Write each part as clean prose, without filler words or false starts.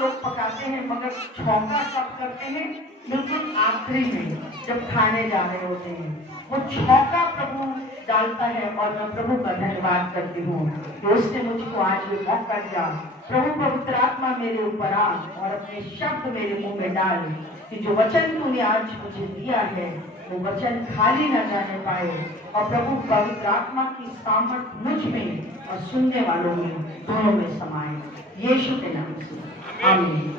लोग पकाते हैं, मगर छौंका कब करते हैं? बिल्कुल आखिरी में, जब खाने जा रहे होते हैं, वो छौंका प्रभु डालता है। और मैं प्रभु का धन्यवाद करती हूँ कि उसने मुझको आज ये मौका दिया। प्रभु पवित्र आत्मा मेरे ऊपर आ और अपने शब्द मेरे मुंह में डाल, कि जो वचन तूने आज मुझे दिया है वो वचन खाली न जाने पाए, और प्रभु पवित्र आत्मा की सामर्थ मुझ में और सुनने वालों में दोनों में समाये, यीशु के नाम से आमीन।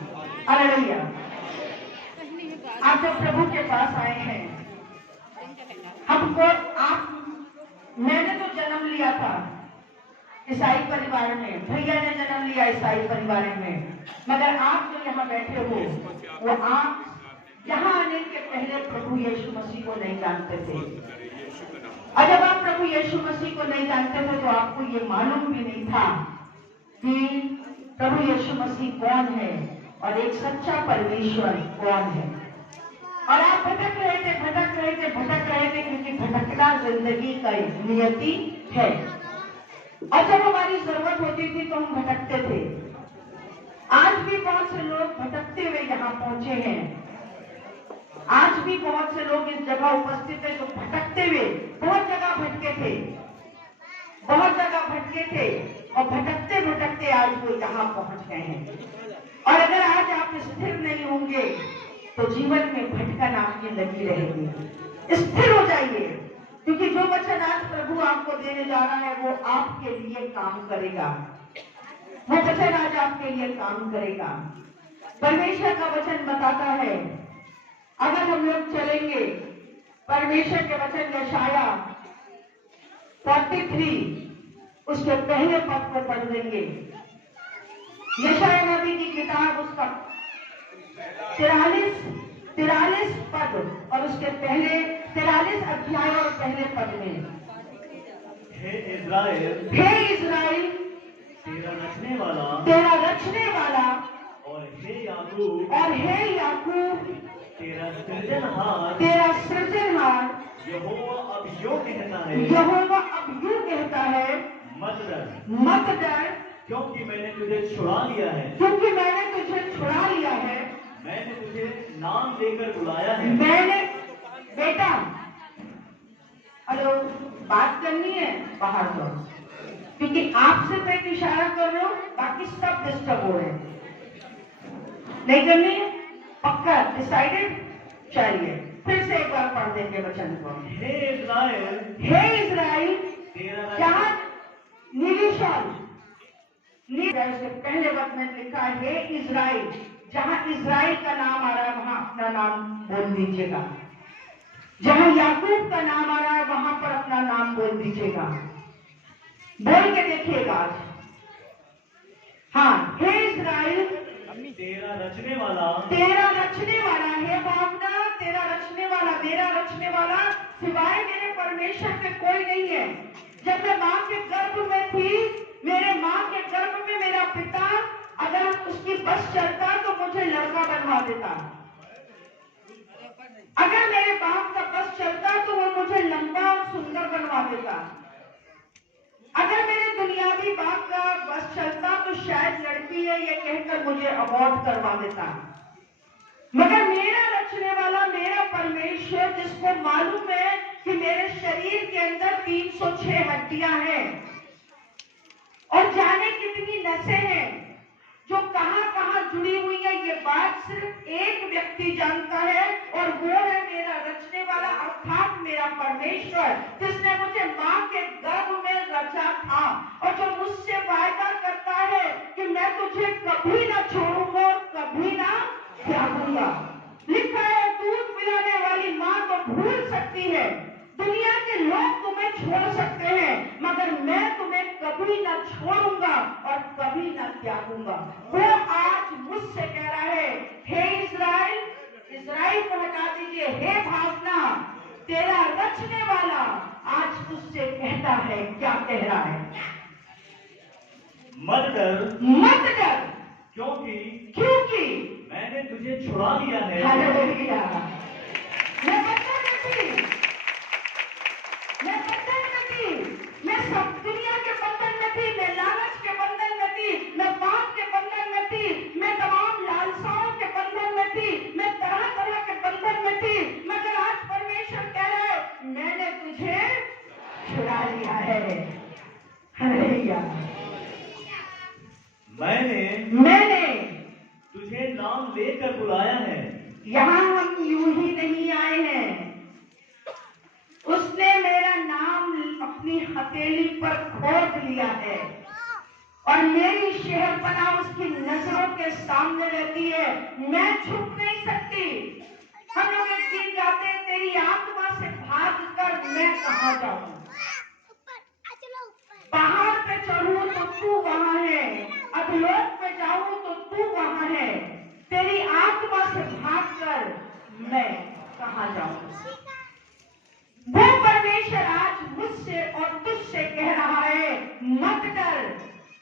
हालेलुया। आप जब प्रभु के पास आए हैं, हमको मैंने तो जन्म लिया था ईसाई परिवार में, भैया ने जन्म लिया ईसाई परिवार में, मगर आप जो यहाँ बैठे हो, वो आप यहाँ आने के पहले प्रभु यीशु मसीह को नहीं जानते थे। और जब आप प्रभु यीशु मसीह को नहीं जानते थे तो आपको ये मालूम भी नहीं था कि प्रभु यीशु मसीह कौन है और एक सच्चा परमेश्वर कौन है। और आप भटक रहे थे, क्योंकि भटकना जिंदगी का नियति है। और जब हमारी जरूरत होती थी तो हम भटकते थे। आज भी बहुत से लोग भटकते हुए यहाँ पहुंचे हैं। आज भी बहुत से लोग इस जगह उपस्थित है जो भटकते हुए बहुत जगह भटके थे और भटकते भटकते आज वो यहाँ पहुंच गए हैं। और अगर आज आप स्थिर नहीं होंगे तो जीवन में भटकन आपकी लगी रहेगी। स्थिर हो जाइए, क्योंकि जो वचन आज प्रभु आपको देने जा रहा है वो आपके लिए काम करेगा। वो वचन आज आपके लिए काम करेगा। परमेश्वर का वचन बताता है, अगर हम लोग चलेंगे परमेश्वर के वचन यशाया 43 उसके पहले पद को पढ़ देंगे। यशाया नबी की किताब उसका 43 पद और उसके पहले 43 अध्याय और पहले पद में, हे इज़राइल तेरा रचने वाला और हे याकूब तेरा सृजनहार यहोवा अब यूं कहता है मत डर क्योंकि मैंने तुझे छुड़ा लिया है, मैंने तुझे नाम देकर बुलाया है। बेटा, हेलो, बात करनी है बाहर जाओ, क्योंकि आपसे मैं एक इशारा कर रहा हूँ, बाकी सब डिस्टर्ब हो रहे हैं। नहीं करनी है? पक्का डिसाइडेड? चलिए फिर से एक बार पढ़ देंगे वचन को। हे इज़राइल जहाँ से पहले वक्त में लिखा है हे इज़राइल, जहाँ इज़राइल का नाम आ रहा है वहां अपना नाम बोल दीजिएगा। जहाँ याकूब का नाम आ रहा है वहां पर अपना नाम बोल दीजिएगा। बोल के देखिएगा आज। हाँ, हे इज़राइल तेरा रचने वाला है भावना, तेरा रचने वाला, मेरा रचने वाला सिवाय मेरे परमेश्वर के कोई नहीं है। जब मैं माँ के गर्भ में थी, मेरे माँ के गर्भ में मेरा पिता अगर उसकी बस चलता तो मुझे लड़का बनवा देता। अगर मेरे बाप का बस चलता तो वो मुझे लंबा और सुंदर बनवा देता। अगर मेरे दुनियावी बाप का बस चलता तो शायद लड़की है ये कहकर मुझे अवॉर्ड करवा देता। मगर मेरा रचने वाला, मेरा परमेश्वर, जिसको मालूम है कि मेरे शरीर के अंदर 306 हड्डियां हैं और जाने कितनी नसें हैं जो कहां कहां जुड़ी हुई है, ये बात सिर्फ एक व्यक्ति जानता है और वो है मेरा रचने वाला अर्थात मेरा परमेश्वर, जिसने मुझे मां के गर्भ में रचा था और जो मुझसे वायदा करता है कि मैं तुझे कभी ना छोड़ूंगा और कभी ना त्यागूंगा। लिखा है दूध पिलाने वाली मां तो भूल सकती है, दुनिया के लोग तुम्हें छोड़ सकते हैं, मगर मैं तुम्हें कभी ना छोड़ूंगा और कभी ना त्यागूंगा। वो आज मुझसे कह रहा है, हे इज़राइल को हटा दीजिए, हे भावना, तेरा रचने वाला आज तुझसे कहता है, क्या कह रहा है? मत डर क्योंकि मैंने तुझे छुड़ा लिया है। हालेलुया। मैं सब दुनिया के बंधन में थी, मैं लालच के बंधन में थी, मैं पाप के बंधन में थी, मैं तमाम हथेली पर खोद लिया है और मेरी शहरपना उसकी नजरों के सामने रहती है, मैं छुप नहीं सकती। हम लोग एक गीत गाते हैं, तेरी आत्मा से भाग कर मैं कहाँ जाऊं, पहाड़ पे चढ़ूं तो तू वहां है, अधलोक पे जाऊं तो तू वहां है, तेरी आत्मा से भाग कर मैं कहाँ जाऊं। वो परमेश्वर आज मुझसे और तुझसे कह रहा है, मत डर,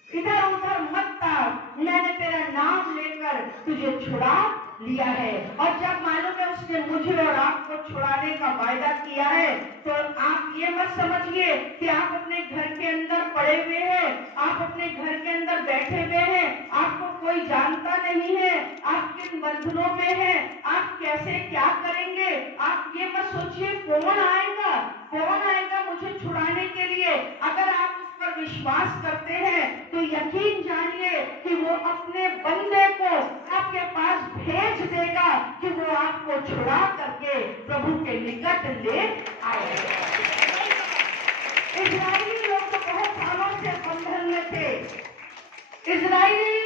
इधर उधर मत ताक, मैंने तेरा नाम लेकर तुझे छुड़ा लिया है। और जब मालूम है उसने मुझे और आपको छुड़ाने का वायदा किया है, तो आप ये मत समझिए कि आप अपने घर के अंदर पड़े हुए हैं, आप अपने घर के अंदर बैठे हुए हैं, आपको कोई जानता नहीं है, आप किन बंधनों में हैं, आप कैसे क्या करेंगे। आप ये मत सोचिए कौन आएगा मुझे छुड़ाने के लिए। अगर आप उस पर विश्वास करते हैं तो यकीन जानिए कि वो अपने बंदे को आपके पास भेज देगा कि वो आपको छुड़ा करके प्रभु के निकट ले आएगा। इजरायली लोग तो बहुत सालों से बंधन में थे। इजरायली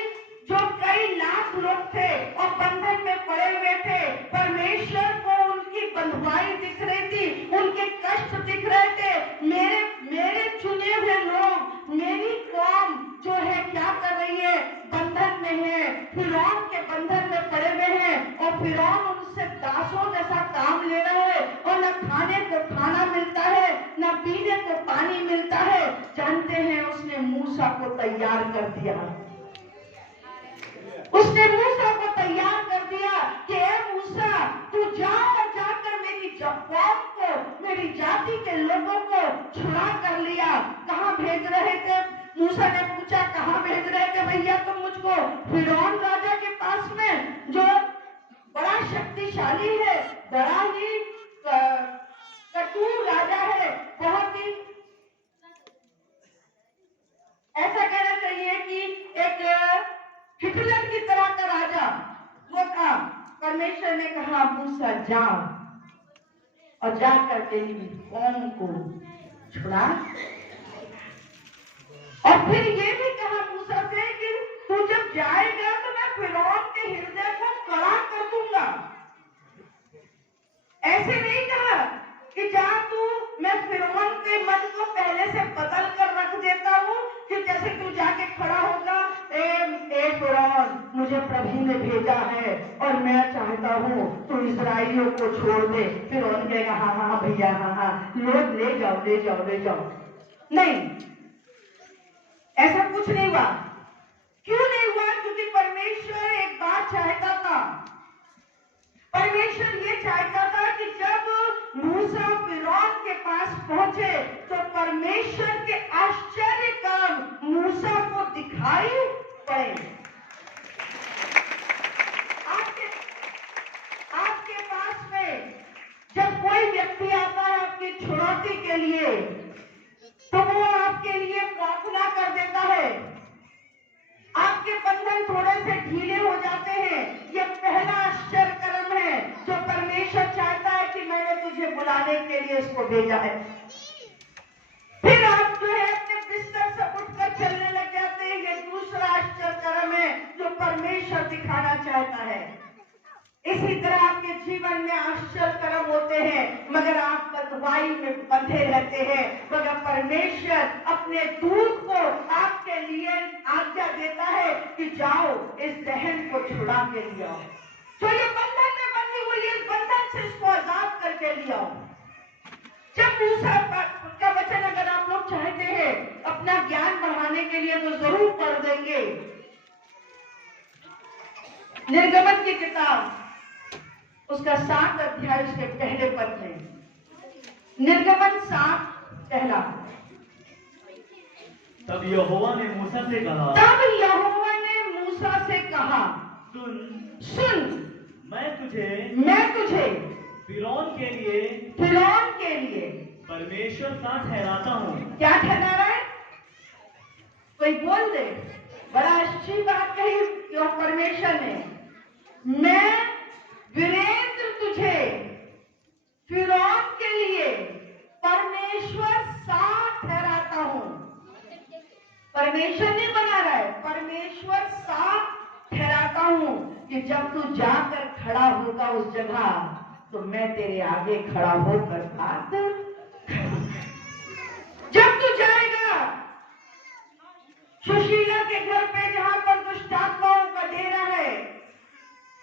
जो कई लाख लोग थे और बंधन में पड़े हुए थे, परमेश्वर को उनकी बंधुआई दिख रही थी, उनके कष्ट दिख रहे थे। मेरे चुने हुए लोग, मेरी कौम जो है क्या कर रही है, बंधन में है, फिरौन के बंधन में पड़े हुए हैं और फिरौन उनसे दासों जैसा काम ले रहा है और न खाने को खाना मिलता है, न पीने को पानी मिलता है। जानते हैं उसने मूसा को तैयार कर दिया, उसने मूसा को तैयार कर दिया कि ए मूसा, तू जा और जाकर मेरी कौम को, मेरी जाति के लोगों को छुड़ा कर लिया। कहाँ भेज रहे थे? मूसा ने पूछा कहाँ भेज रहे थे भैया तुम मुझको? फिरौन राजा के पास में, जो बड़ा शक्तिशाली है, बड़ा ही कठोर राजा है, बहुत ही, ऐसा कहना चाहिए कि एक हिटलर की तरह का राजा वो था। परमेश्वर ने कहा मूसा जा और जाकर तेरी कौम को छुड़ा। और फिर ये भी कहा मूसा से कि तू जब जाएगा तो मैं फिरौन के हृदय को कड़ा कर दूंगा। ऐसे नहीं कहा कि जा तू, मैं फिरौन के मन को पहले से बदल कर रख देता हूँ कि जैसे तू जाके खड़ा होगा, ए फिरौन, मुझे प्रभु ने भेजा है और मैं चाहता हूँ तू इस्राएलियों को छोड़ दे। फिरौन कहेगा हाँ हाँ भैया, हाँ, लोग ले जाओ। नहीं, ऐसा कुछ नहीं हुआ। क्यों नहीं हुआ? क्योंकि परमेश्वर एक बात चाहता था। परमेश्वर ये चाहता था कि जब मूसा फिरौन के पास पहुंचे तो परमेश्वर के आश्चर्य काम मूसा को दिखाई पड़े। आपके पास में जब कोई व्यक्ति आता है आपकी छुड़ौती के लिए, तो वो आपके लिए प्रार्थना कर देता है, आपके बंधन थोड़े से ढीले हो जाते हैं। ये पहला आश्चर्य कर्म है जो परमेश्वर चाहता है कि मैंने तुझे बुलाने के लिए इसको भेजा है। फिर आप जो है अपने बिस्तर से उठकर चलने लग जाते हैं। ये दूसरा आश्चर्य कर्म है जो परमेश्वर दिखाना चाहता है। इसी तरह आपके जीवन में आश्चर्य कर्म होते हैं, मगर आप बंधुआई में बंधे रहते हैं। मगर परमेश्वर अपने दूत को आपके लिए आज्ञा देता है कि जाओ इस बहन को छुड़ा के ले आओ, जो ये बंधन में बंधी हुई है, इस बंधन से इसको आजाद करके ले आओ। जब मूसा का वचन अगर आप लोग चाहते हैं अपना ज्ञान बढ़ाने के लिए तो जरूर पढ़ देंगे। निर्गमन की किताब उसका 7 अध्याय उसके पहले पद में, निर्गमन 7 पहला। तब यहोवा ने मूसा से कहा, सुन, मैं तुझे फिरौन के लिए परमेश्वर सा ठहराता हूँ। क्या ठहरा रहा है? कोई बोल दे। बड़ा अच्छी बात कही परमेश्वर ने, मैं वीरेंद्र तुझे फिरौन के लिए परमेश्वर सा ठहराता परमेश्वर नहीं बना रहा है, परमेश्वर साथ ठहराता हूं कि जब तू जाकर खड़ा होगा उस जगह तो मैं तेरे आगे खड़ा होकर बात। जब तू जाएगा सुशीला के घर पे जहां पर दुष्ट आत्माओं का डेरा है,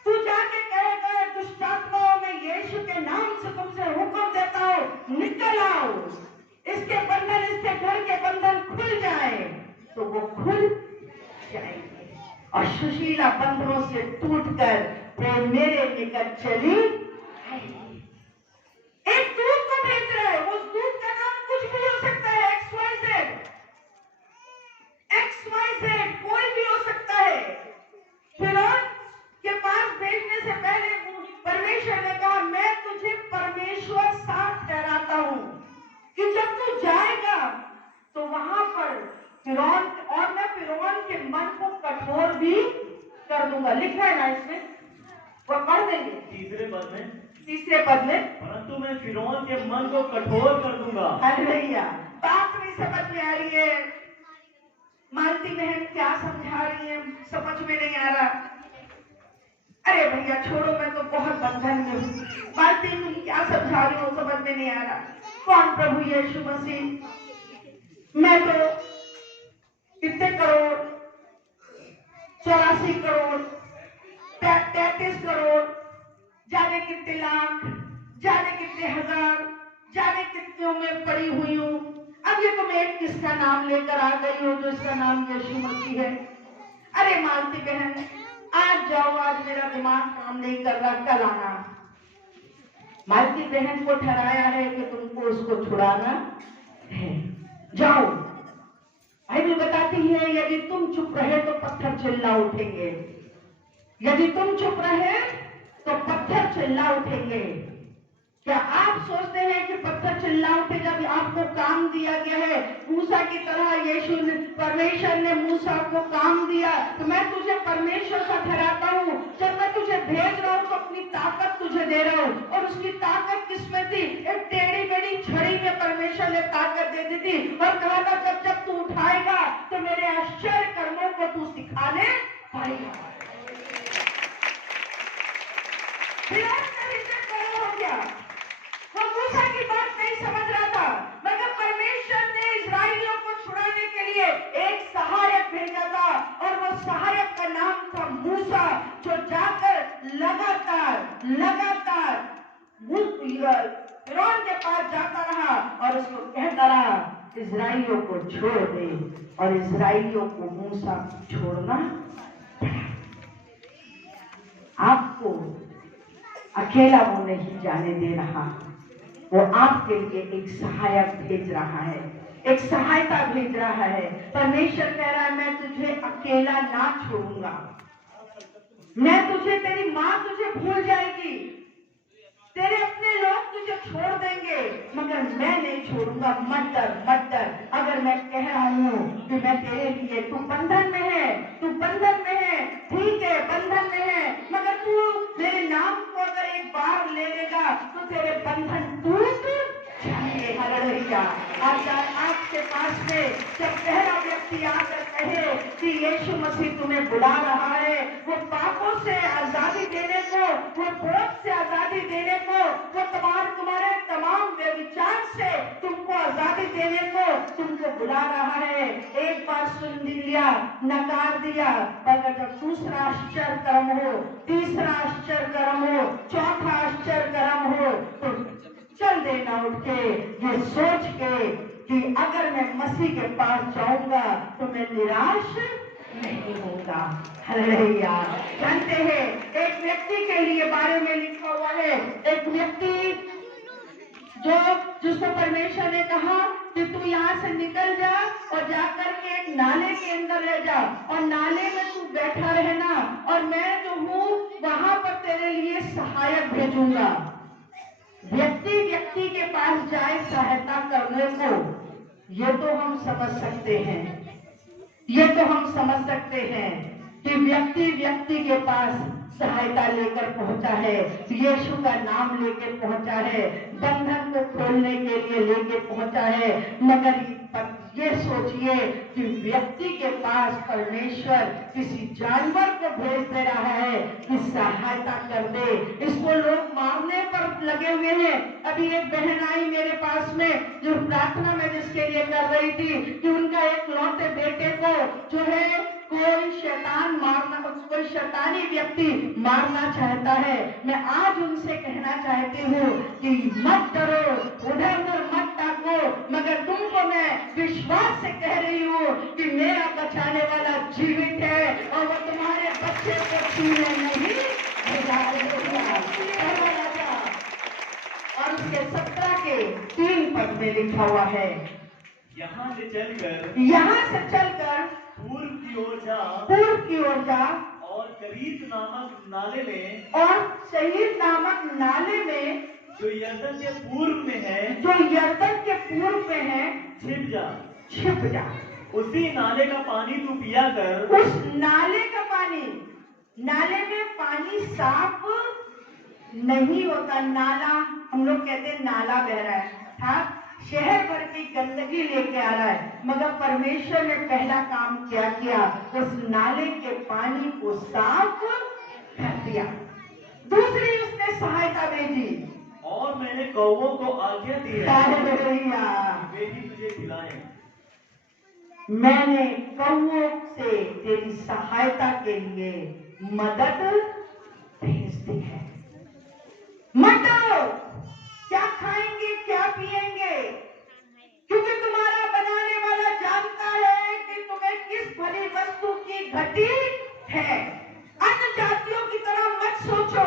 तू जाके कहेगा दुष्ट आत्माओं में यीशु के नाम से तुमसे हुक्म देता हूं निकल आओ, इसके बंधन, इसके घर के बंधन खुल जाए, तो वो खुल जाएंगे और सुशीला बंधनों से टूटकर मेरे निकट चली आएगी। एक दूत को भेज रहा है, उस दूत का नाम कुछ भी हो सकता है, XYZ, कोई भी हो सकता है। फिरौन के पास भेजने से पहले परमेश्वर ने कहा मैं तुझे परमेश्वर साथ ठहराता हूं कि जब तू जाएगा तो वहां पर फिरौन, और मैं फिरौन के मन को कठोर भी कर दूंगा। लिखा है ना इसमें, वो पढ़ देंगे तीसरे पद में, परंतु मैं फिरौन के मन को कठोर कर दूंगा। हालेलुया। बात नहीं समझ में आ रही है, मालती बहन क्या समझा रही है समझ में नहीं आ रहा। अरे भैया छोड़ो, मैं तो बहुत बंधन में हूँ, मालती तुम क्या समझा रही हो समझ में नहीं आ रहा। कौन प्रभु यीशु मसीह, मैं तो कितने करोड़, 84 करोड़, 33 करोड़, जाने कितने लाख, जाने कितने हजार, जाने कितनों में पड़ी हुई हूं। अब ये तुम एक किसका नाम लेकर आ गई हो जो इसका नाम यीशु मसीह है। अरे मालती बहन आज जाओ, आज मेरा दिमाग काम नहीं कर रहा, कल आना। मालती बहन को ठहराया है कि तुमको उसको छुड़ाना है, जाओ। बाइबल बताती है यदि तुम चुप रहे तो पत्थर चिल्ला उठेंगे, यदि तुम चुप रहे तो पत्थर चिल्ला उठेंगे। क्या आप सोचते हैं कि पत्थर चिल्ला उठे जब आपको काम दिया गया है? मूसा की तरह यीशु ने, परमेश्वर ने मूसा को काम दिया, तो मैं तुझे परमेश्वर का ठहराता हूँ। जब मैं तुझे भेज रहा हूँ तो अपनी ताकत तुझे दे रहा हूँ, और उसकी ताकत किसमें थी? एक टेढ़ी मेढ़ी छड़ी में परमेश्वर ने ताकत दे दी थी और कहा था जब जब तू उठाएगा तो मेरे आश्चर्य कर्मों को तू सिखाने पाएगा। हो गया, वो मूसा की बात नहीं समझ रहा था, मगर परमेश्वर ने इस्राएलियों को छुड़ाने के लिए एक सहायक भेजा था, और वो सहायक का नाम था मूसा, जो जाकर लगातार फिरौन के पास जाता रहा और उसको कहता रहा इस्राएलियों को छोड़ दे, और इस्राएलियों को मूसा छोड़ना पड़ा। आपको अकेला वो नहीं जाने दे रहा, वो आपके लिए एक सहायक भेज रहा है, एक सहायता भेज रहा है। परमेश्वर कह रहा है मैं तुझे अकेला ना छोड़ूंगा, मैं तुझे, तेरी माँ तुझे भूल जाएगी, तेरे अपने लोग तुझे छोड़ देंगे, मगर मैं नहीं छोड़ूंगा। मत डर, मत डर। अगर मैं कह रहा हूँ कि मैं तेरे लिए, तू बंधन में है, तू बंधन में है, ठीक है बंधन में है, मगर तू मेरे नाम को अगर एक बार ले लेगा तो तेरे बंधन टूट जाएंगे। हालेलुया। आपके पास में जब पहला व्यक्ति आकर कहे कि यीशु मसीह तुम्हें बुला रहा है, वो पापों से आजादी देने को, वो बोझ से आजादी देने को, वो तुम्हारे तमाम व्यभिचार से तुमको आजादी देने को तुमको बुला रहा है। एक बार सुन लिया, नकार दिया, मगर जब दूसरा आश्चर्य कर्म हो, तीसरा आश्चर्य कर्म हो, चौथा आश्चर्य कर्म हो, तो चल देना उठ के, ये सोच के कि अगर मैं मसीह के पास जाऊंगा तो मैं निराश नहीं होगा। हालेलुया। जानते हैं एक व्यक्ति के लिए बारे में लिखा हुआ है, एक व्यक्ति जिसको परमेश्वर ने कहा कि तू यहाँ से निकल जा और जाकर के एक नाले के अंदर रह जा, और नाले में तू बैठा रहना, और मैं जो हूँ वहां पर तेरे लिए सहायक भेजूंगा। व्यक्ति के पास जाए सहायता करने को, ये तो हम समझ सकते हैं, ये तो हम समझ सकते हैं कि व्यक्ति के पास सहायता लेकर पहुंचा है, यीशु का नाम लेकर पहुंचा है, बंधन को खोलने के लिए लेके पहुंचा है। मगर ये सोचिए कि व्यक्ति के पास परमेश्वर किसी जानवर को भेज दे रहा है कि सहायता कर दे। इसको लोग मारने पर लगे हुए हैं। अभी एक बहन आई मेरे पास में, जो प्रार्थना में जिसके लिए कर रही थी कि उनका एक लौटे बेटे को जो है कोई शैतानी व्यक्ति मारना चाहता है। मैं आज उनसे कहना चाहती हूँ कि मत डरो, उधर उधर मत ताको, मगर तुमको मैं विश्वास से कह रही हूँ कि मेरा बचाने वाला जीवित है और वो तुम्हारे बच्चे को छूने नहीं देगा। और उसके 17 के 3 पद में लिखा हुआ है, यहाँ से चलकर पूर्व की ओर जा और करीत नामक नाले में, और शहीद नामक नाले में जो यरदन के पूर्व में है, छिप जा। उसी नाले का पानी तू पिया कर। उस नाले का पानी, नाले में पानी साफ नहीं होता। नाला हम लोग कहते हैं नाला बह रहा है, अर्थात शहर भर की गंदगी लेके आ रहा है। मगर परमेश्वर ने पहला काम क्या किया, उस नाले के पानी को साफ कर दिया। दूसरी उसने सहायता भेजी, और मैंने कौवों को आज्ञा दी है वे ही तुझे खिलाएं। मैंने कौवों से तेरी सहायता के लिए मदद भेज दी है। मत डरो, क्या खाएंगे क्या पिएंगे, क्योंकि तुम्हारा बनाने वाला जानता है कि तुम्हें किस भली वस्तु की घटी है। अन्य जातियों की तरह मत सोचो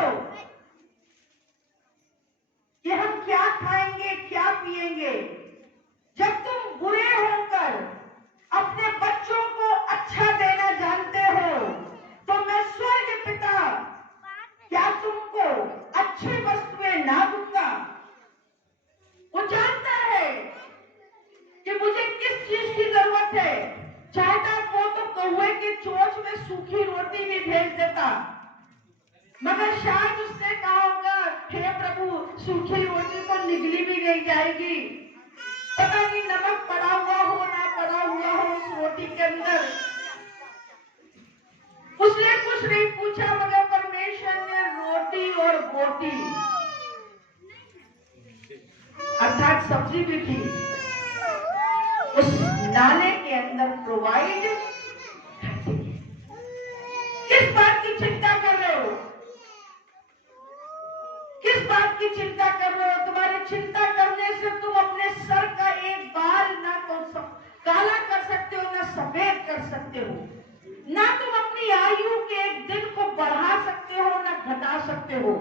कि हम क्या खाएंगे क्या पिएंगे। जब तुम बुरे होकर अपने बच्चों को अच्छा देना जानते हो, तो मैं स्वर्ग पिता क्या तुमको अच्छी वस्तुएं ना दूंगा। वो जानता है कि मुझे किस चीज की जरूरत है। चाहता वो तो कौवे की चोंच में सूखी रोटी भी भेज देता, मगर शायद उसने कहा होगा, हे प्रभु, सूखी रोटी तो निगली भी नहीं जाएगी, पता नहीं नमक पड़ा हुआ हो ना पड़ा हुआ हो उस रोटी के अंदर। उसने कुछ नहीं पूछा, मगर परमेश्वर ने रोटी और बोटी अर्थात सब्जी भी थी उस नाले के अंदर प्रोवाइड। किस बात की चिंता कर रहे हो, किस बात की चिंता कर रहे हो। तुम्हारी चिंता करने से तुम अपने सर का एक बाल ना तो काला कर सकते हो ना सफेद कर सकते हो, ना तुम अपनी आयु के एक दिन को बढ़ा सकते हो ना घटा सकते हो।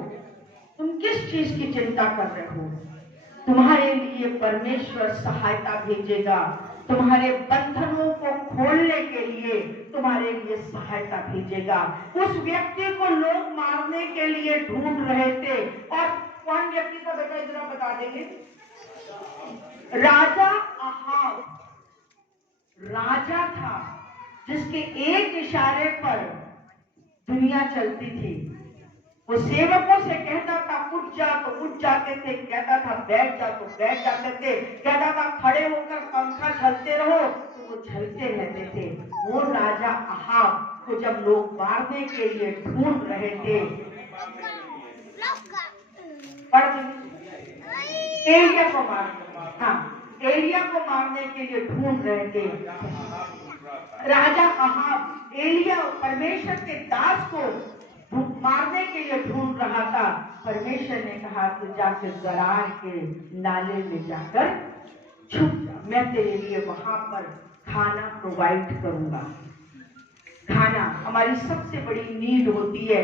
तुम किस चीज की चिंता कर रहे हो। तुम्हारे लिए परमेश्वर सहायता भेजेगा, तुम्हारे बंधनों को खोलने के लिए तुम्हारे लिए सहायता भेजेगा। उस व्यक्ति को लोग मारने के लिए ढूंढ रहे थे, और कौन व्यक्ति था बेटा, जरा बता देंगे। राजा अहाब राजा था, जिसके एक इशारे पर दुनिया चलती थी। वो सेवकों से कहता था उठ जा तो उठ जाते थे, कहता था बैठ जा तो बैठ जाते थे, कहता था खड़े होकर पंखा झलते रहो तो वो झलते रहते थे। वो राजा अहाब को जब लोग मारने के लिए ढूंढ रहे थे, एलिया को मारने के लिए ढूंढ रहे थे। राजा अहाब एलिया परमेश्वर के दास को मारने के लिए ढूंढ रहा था। परमेश्वर ने कहा कि जाकर गरार के नाले में जाकर छुप जा, मैं तेरे लिए वहां पर खाना प्रोवाइड करूंगा। खाना हमारी सबसे बड़ी नीड होती है।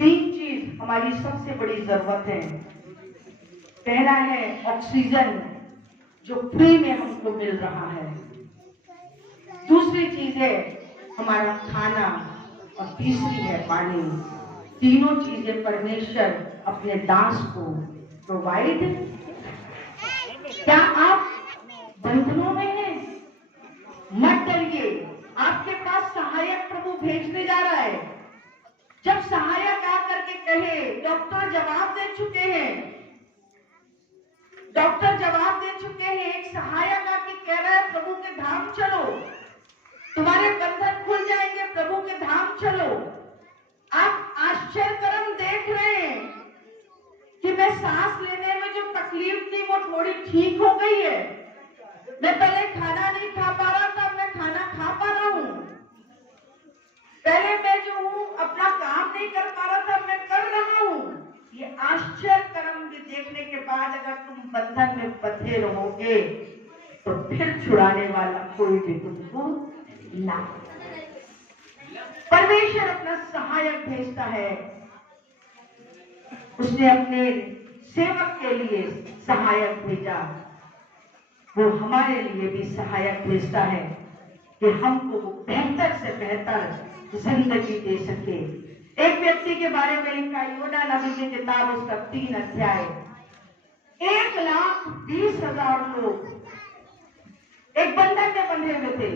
3 चीज हमारी सबसे बड़ी जरूरत है। पहला है ऑक्सीजन, जो फ्री में हमको मिल रहा है। दूसरी चीज है हमारा खाना, और तीसरी है पानी। तीनों चीजें परमेश्वर अपने दास को प्रोवाइड। क्या आप बंधनों में हैं? मत डरिए, आपके पास सहायक प्रभु भेजने जा रहा है। जब सहायक डॉक्टर जवाब दे चुके हैं। एक सहायक आके कह रहा है प्रभु के धाम चलो, तुम्हारे बंधन खुल जाएंगे, प्रभु के धाम चलो। आप आश्चर्यकरम देख रहे हैं कि मैं सांस लेने में जो तकलीफ थी वो थोड़ी ठीक हो गई है। मैं पहले खाना नहीं खा पा रहा था, मैं खाना खा पा रहा हूं। पहले मैं जो हूं अपना काम नहीं कर पा रहा था, मैं कर रहा हूं। ये आश्चर्यकरम भी देखने के बाद अगर तुम बंधन में बंधे रहोगे तो फिर छुड़ाने वाला कोई भी तुमको ना। परमेश्वर अपना सहायक भेजता है। उसने अपने सेवक के लिए सहायक भेजा, वो हमारे लिए भी सहायक भेजता है कि हमको वो बेहतर से बेहतर जिंदगी दे सके। एक व्यक्ति के बारे में लिखा योना नबी की किताब उसका 3 अध्याय। 1,20,000 लोग एक बंधन में बंधे हुए थे।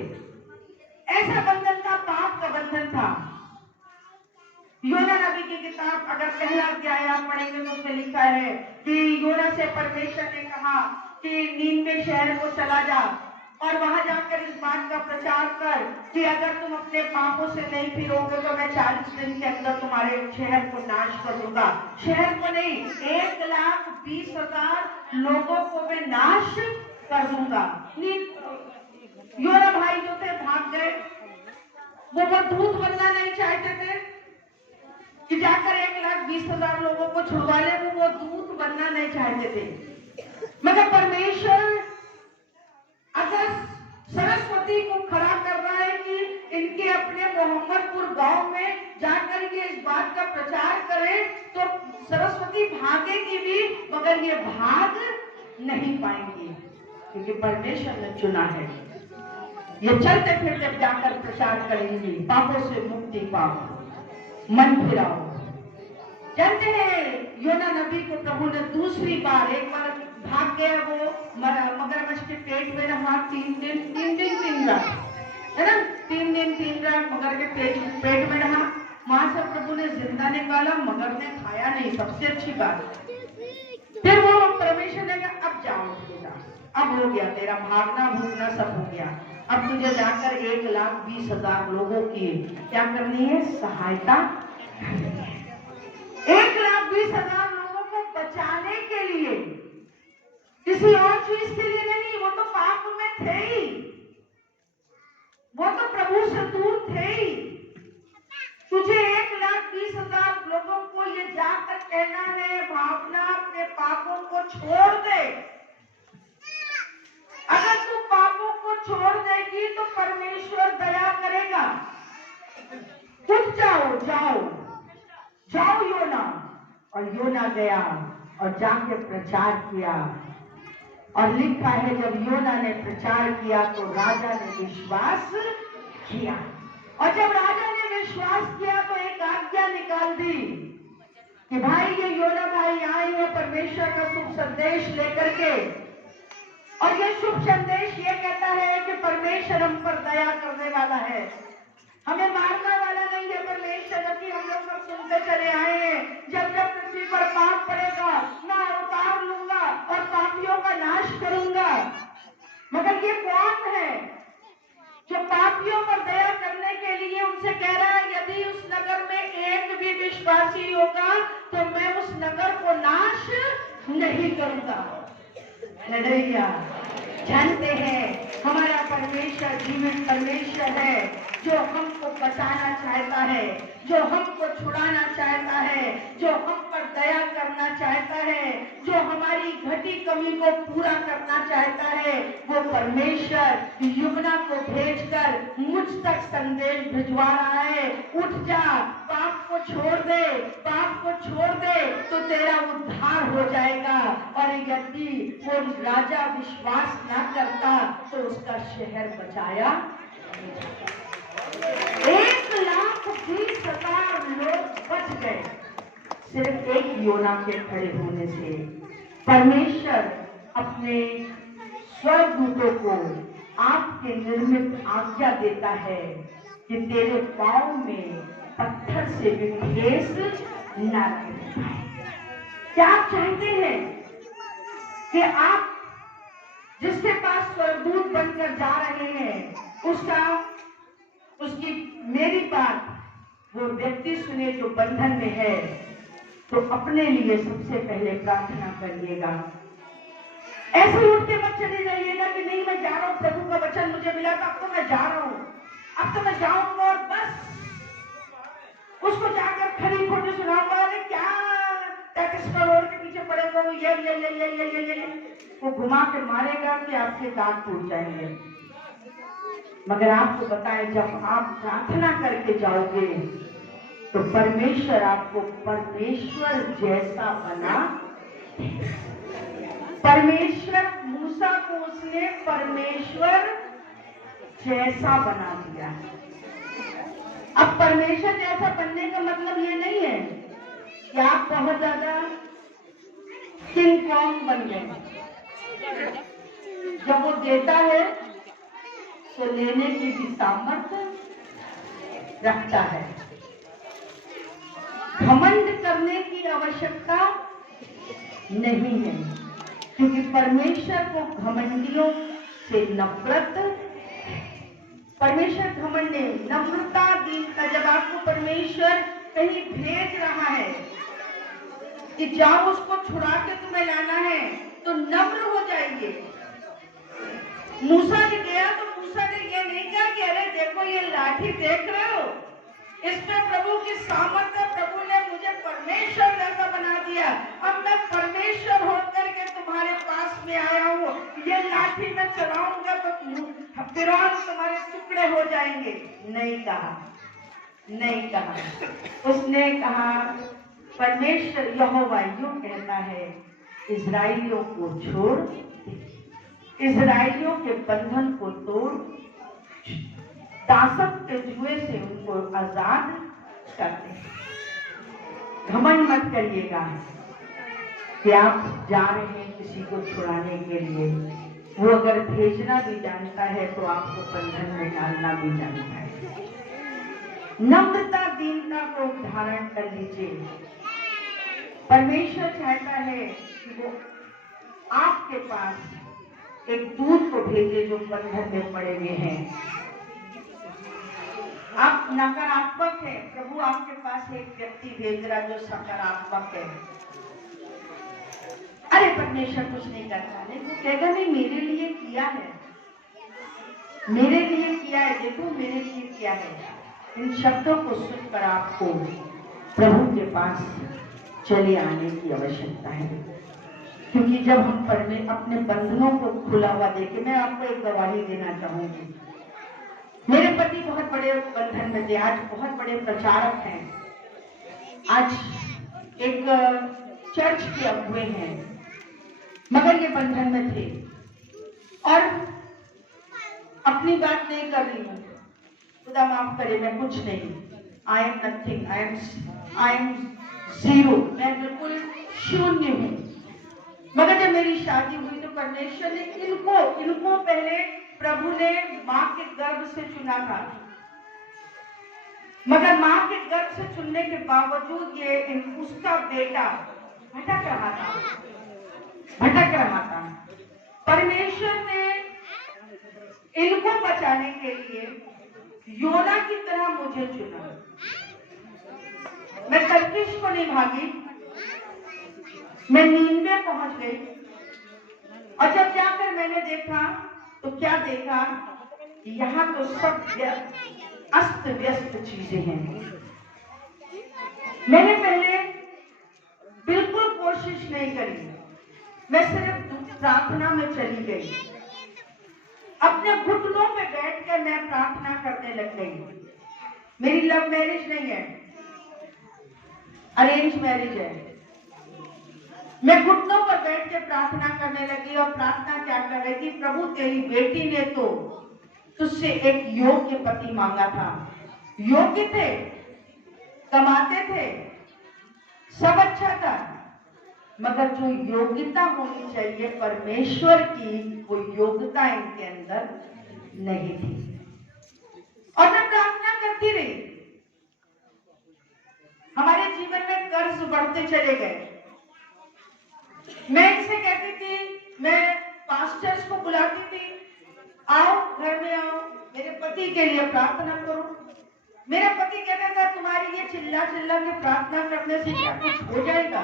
ऐसा बंधन था, पाप का बंधन था। योना नबी की किताब अगर पहला अध्याय आप पढ़ेंगे तो उसमें लिखा है कि योना से परमेश्वर ने कहा कि नीनवे शहर को चला जा और वहां जाकर इस बात का प्रचार कर कि अगर तुम अपने पापों से नहीं फिरोगे तो मैं 40 दिन के अंदर तुम्हारे शहर को नाश कर दूंगा। शहर को नहीं, 1,20,000 लोगों को मैं नाश कर दूंगा। योना भाई जो थे भाग गए। वो दूत बनना नहीं चाहते थे कि जाकर 1,20,000 लोगों को छुड़वा ले, वो दूत बनना नहीं चाहते थे। मगर परमेश्वर अगर सरस्वती को खड़ा कर रहा है कि इनके अपने मोहम्मदपुर गांव में जाकर ये इस बात का प्रचार करें, तो सरस्वती भागेगी भी मगर ये भाग नहीं पाएंगी, क्योंकि परमेश्वर ने चुना है। ये चलते फिरते जाकर प्रचार करेंगे, पापों से मुक्ति पाओ, मन फिराओ। जानते हैं योना नबी को प्रभु ने दूसरी बार, एक बार भाग गया वो मगरमच्छ के पेट में रहा 3 दिन 3 रात, है ना, 3 दिन 3 रात मगर के पेट में रहा। वहां से प्रभु ने जिंदा निकाला, मगर ने खाया नहीं, सबसे अच्छी बात। फिर वो परमेश्वर ने कहा अब जाओ बेटा, अब हो गया तेरा भागना भूगना सब हो गया, अब तुझे जाकर 1,20,000 लोगों की क्या करनी है, सहायता करनी है। 1,20,000 लोगों को बचाने के लिए, किसी और चीज के लिए नहीं। वो तो पाप में थे ही, वो तो प्रभु से दूर थे ही। तुझे 1,20,000 लोगों को ये जाकर कहना है, भावना अपने पापों को छोड़ दे। अगर तू पापों को छोड़ देगी तो परमेश्वर दया करेगा। उठ जाओ, जाओ जाओ योना। और योना गया और जाके प्रचार किया। और लिखा है जब योना ने प्रचार किया तो राजा ने विश्वास किया। और जब राजा ने विश्वास किया तो एक आज्ञा निकाल दी कि भाई ये योना भाई आए हैं परमेश्वर का शुभ संदेश लेकर के, और ये शुभ संदेश ये कहता है कि परमेश्वर हम पर दया करने वाला है, हमें मारने वाला नहीं है। परमेश्वर जबकि हम लोग सब सुनते चले आए हैं, जब जब पृथ्वी पर पाप पड़ेगा मैं अवतार लूंगा और पापियों का नाश करूंगा। मगर ये कौन है जो पापियों पर दया करने के लिए उनसे कह रहा है यदि उस नगर में एक भी विश्वासी होगा तो मैं उस नगर को नाश नहीं करूंगा। हालेलुया। जानते हैं हमारा परमेश्वर जीवित परमेश्वर है, जो हमको बचाना चाहता है, जो हमको छुड़ाना चाहता है, जो हम पर दया करना चाहता है, जो हमारी घटी कमी को पूरा करना चाहता है। वो परमेश्वर युवना को भेजकर मुझ तक संदेश भिजवा रहा है, उठ जा, पाप को छोड़ दे, पाप को छोड़ दे तो तेरा उद्धार हो जाएगा। और यदि वो राजा विश्वास ना करता तो उसका शहर बचाया। 1,20,000 लोग बच गए सिर्फ एक योना के खड़े होने से। परमेश्वर अपने स्वर्गदूतों को आपके निर्मित आज्ञा देता है कि तेरे पांव में पत्थर से भी ठेस न लगे। क्या आप चाहते हैं कि आप जिसके पास स्वरदूत बनकर जा रहे हैं उसकी मेरी बात वो व्यक्ति सुने जो बंधन में है, तो अपने लिए सबसे पहले प्रार्थना करिएगा। ऐसे उठ के मत चले जाइएगा कि नहीं मैं जा रहा हूं, प्रभु का वचन मुझे मिला था, अब तो मैं जा रहा हूं, अब तो मैं जाऊंगा और बस उसको जाकर खरी खोटी सुनाऊंगा। अरे क्या 33 करोड़ के पीछे पड़ेगा वो, ये वो घुमा के मारेगा कि आपके दांत टूट जाएंगे। मगर आपको बताएं, जब आप प्रार्थना करके जाओगे तो परमेश्वर आपको परमेश्वर जैसा बना। परमेश्वर मूसा को उसने परमेश्वर जैसा बना दिया। अब परमेश्वर जैसा बनने का मतलब ये नहीं है कि आप बहुत ज्यादा किंग कॉन्ग बन गए। जब वो देता है तो लेने की भी सामर्थ्य रखता है। घमंड करने की आवश्यकता नहीं है, क्योंकि परमेश्वर को घमंडियों से नफरत। परमेश्वर घमंड, नम्रता, दीनता। जब आपको परमेश्वर कहीं भेज रहा है कि जाओ उसको छुड़ा के तुम्हें लाना है, तो नम्र हो जाइए। मूसा ने गया तो मूसा ने ये नहीं कहा कि अरे देखो ये लाठी देख रहे हो, इसमें प्रभु की सामर्थ्य, प्रभु ने मुझे परमेश्वर जैसा बना दिया, अब मैं परमेश्वर होकर के तुम्हारे पास में आया हूँ, ये लाठी में चलाऊंगा तो फिरौन तुम्हारे टुकड़े हो जाएंगे। नहीं कहा, नहीं कहा। उसने कहा, परमेश्वर यहोवा यूं कहता है, इजराइलियों को छोड़, इजराइलियों के बंधन को तोड़, दासत्व के जुए से उनको आजाद कर दे। घमंड मत करिएगा कि आप जा रहे हैं किसी को छुड़ाने के लिए। वो अगर भेजना भी जानता है तो आपको बंधन में डालना भी जानता है। नम्रता, दीनता को धारण कर लीजिए। परमेश्वर चाहता है कि वो आपके पास एक दूत को भेजे जो बंधन में पड़े हुए हैं। आप नकारात्मक है, प्रभु आपके पास एक व्यक्ति भेज रहा जो सकारात्मक है। अरे परमेश्वर कुछ नहीं करता, नहीं, वो कहेगा नहीं मेरे लिए किया है, मेरे लिए किया है, देखो मेरे लिए किया है। इन शब्दों को सुनकर आपको प्रभु के पास चले आने की आवश्यकता है, क्योंकि जब हम अपने बंधनों को खुला हुआ देखे। मैं आपको एक गवाही देना चाहूंगी। मेरे पति बहुत बड़े बंधन में थे, आज बहुत बड़े प्रचारक हैं, आज एक चर्च के अगुवे हैं, मगर ये बंधन में थे। और अपनी बात नहीं कर रही हूँ, खुदा माफ करे, मैं कुछ नहीं, I am nothing, I am zero, मैं बिल्कुल शून्य हूँ। मगर जब मेरी शादी हुई तो परमेश्वर ने इनको पहले प्रभु ने मां के गर्भ से चुना था, मगर मां के गर्भ से चुनने के बावजूद ये उसका बेटा भटक रहा था। परमेश्वर ने इनको बचाने के लिए योना की तरह मुझे चुना। मैं तरकीश को नहीं भागी, मैं नींद में पहुंच गई। और जब जाकर मैंने देखा तो क्या देखा, यहाँ तो सब अस्त व्यस्त चीजें हैं। मैंने पहले बिल्कुल कोशिश नहीं करी, मैं सिर्फ प्रार्थना में चली गई। अपने घुटनों पे बैठकर मैं प्रार्थना करने लग गई। मेरी लव मैरिज नहीं है, अरेंज मैरिज है। मैं घुटनों पर बैठ के प्रार्थना करने लगी और प्रार्थना क्या कर रही थी, प्रभु तेरी बेटी ने तो तुझसे एक योग्य पति मांगा था, योग्य थे, कमाते थे, सब अच्छा था, मगर जो योग्यता होनी चाहिए परमेश्वर की, वो योग्यता इनके अंदर नहीं थी। और मैं प्रार्थना करती रही। हमारे जीवन में कर्ज बढ़ते चले गए। मैं इनसे कहती थी पति के लिए प्रार्थना करो। मेरा पति कहता था तुम्हारी ये चिल्ला चिल्ला के प्रार्थना करने से क्या कुछ हो जाएगा?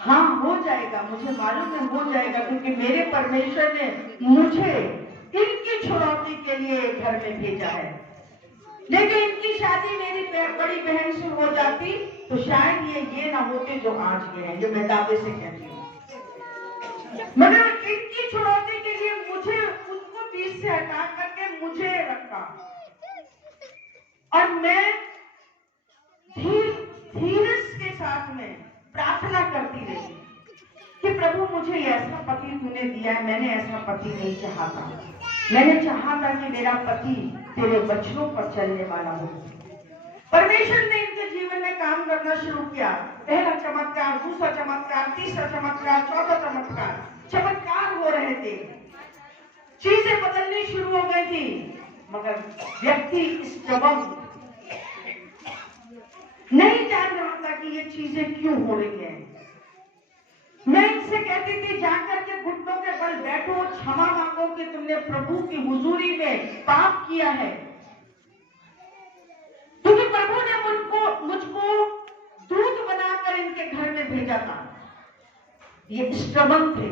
हाँ हो जाएगा, मुझे मालूम है हो जाएगा, क्योंकि मेरे परमेश्वर ने मुझे इनकी छुड़ौती के लिए घर में भेजा है। लेकिन इनकी शादी मेरी बड़ी बहन से हो जाती तो शायद ये ना होते जो आज ये है, जो मैं दावे से कहती हूँ। मगर इनकी छुड़ौती के लिए मुझे उनको बीच से हटा करके मुझे रखा, और मैं धीरज के साथ में प्रार्थना करती रही कि प्रभु मुझे ऐसा पति तूने दिया है, मैंने ऐसा पति नहीं चाहता। मैंने चाहा था कि मेरा पति तेरे वचनों पर चलने वाला हो। परमेश्वर ने इनके जीवन में काम करना शुरू किया। पहला चमत्कार, दूसरा चमत्कार, तीसरा चमत्कार, चौथा चमत्कार हो रहे थे। चीजें बदलनी शुरू हो गई थी, मगर व्यक्ति इस जवाब नहीं जान रहा था कि ये चीजें क्यों हो रही है। मैं इनसे कहती थी जाकर के घुटनों के बल बैठो, क्षमा मांगो कि तुमने प्रभु की हुजूरी में पाप किया है, क्योंकि प्रभु ने मुझको दूत बनाकर इनके घर में भेजा था। ये स्ट्रगल थे,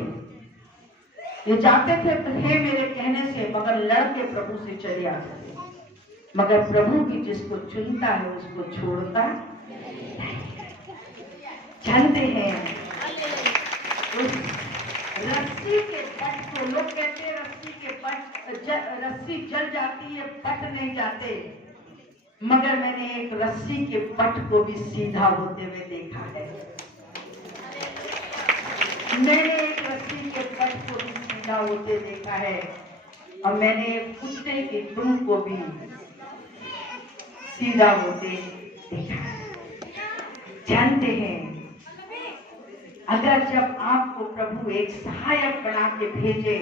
ये जाते थे मेरे कहने से, मगर लड़के प्रभु से चले आते थे। मगर प्रभु भी जिसको चुनता है उसको छोड़ता नहीं। जानते हैं उस रस्सी के पट को, लोग कहते हैं रस्सी के पट, रस्सी जल जाती है, पट नहीं जाते, मगर मैंने एक रस्सी के पट को भी सीधा होते हुए देखा है। मैंने एक रस्सी के पट को भी सीधा होते देखा है, और मैंने एक कुत्ते की दुम को भी सीधा होते देखा है। जानते हैं अगर जब आपको प्रभु एक सहायक बना के भेजे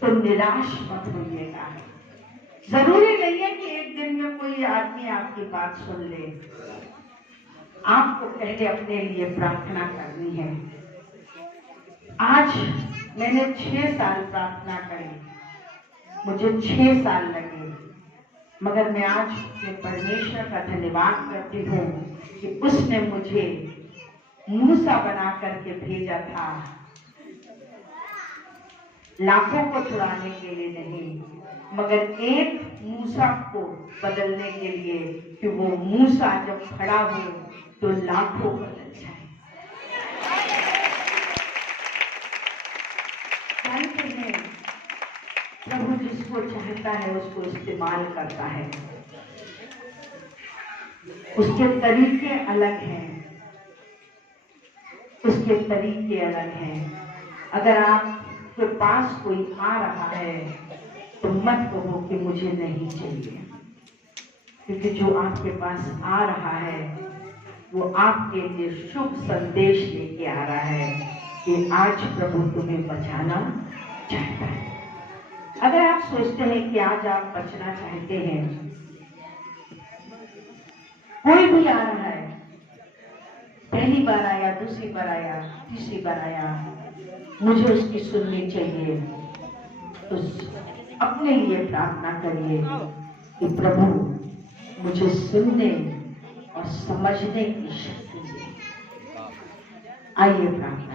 तो निराश मत होइएगा। जरूरी नहीं है कि एक दिन में कोई आदमी आपकी बात सुन ले। आपको पहले अपने लिए प्रार्थना करनी है। आज मैंने 6 साल प्रार्थना करी, मुझे 6 साल लगे, मगर मैं आज के परमेश्वर का धन्यवाद करती हूँ कि उसने मुझे मूसा बना करके भेजा था, लाखों को छुड़ाने के लिए नहीं, मगर एक मूसा को बदलने के लिए, कि वो मूसा जब खड़ा हो तो लाखों बदल जाए। जानते हैं प्रभु जिसको चाहता है उसको इस्तेमाल करता है। उसके तरीके अलग हैं, उसके तरीके अलग हैं। अगर आपके पास कोई आ रहा है तो मत कहो कि मुझे नहीं चाहिए, क्योंकि जो आपके पास आ रहा है वो आपके लिए शुभ संदेश लेके आ रहा है कि आज प्रभु तुम्हें बचाना चाहता है। अगर आप सोचते हैं कि आज आप बचना चाहते हैं, कोई भी आ रहा है, पहली बार आया, दूसरी बार आया, तीसरी बार आया, मुझे उसकी सुननी चाहिए, तो अपने लिए प्रार्थना करिए कि प्रभु मुझे सुनने और समझने की शक्ति दे। आइए प्रार्थना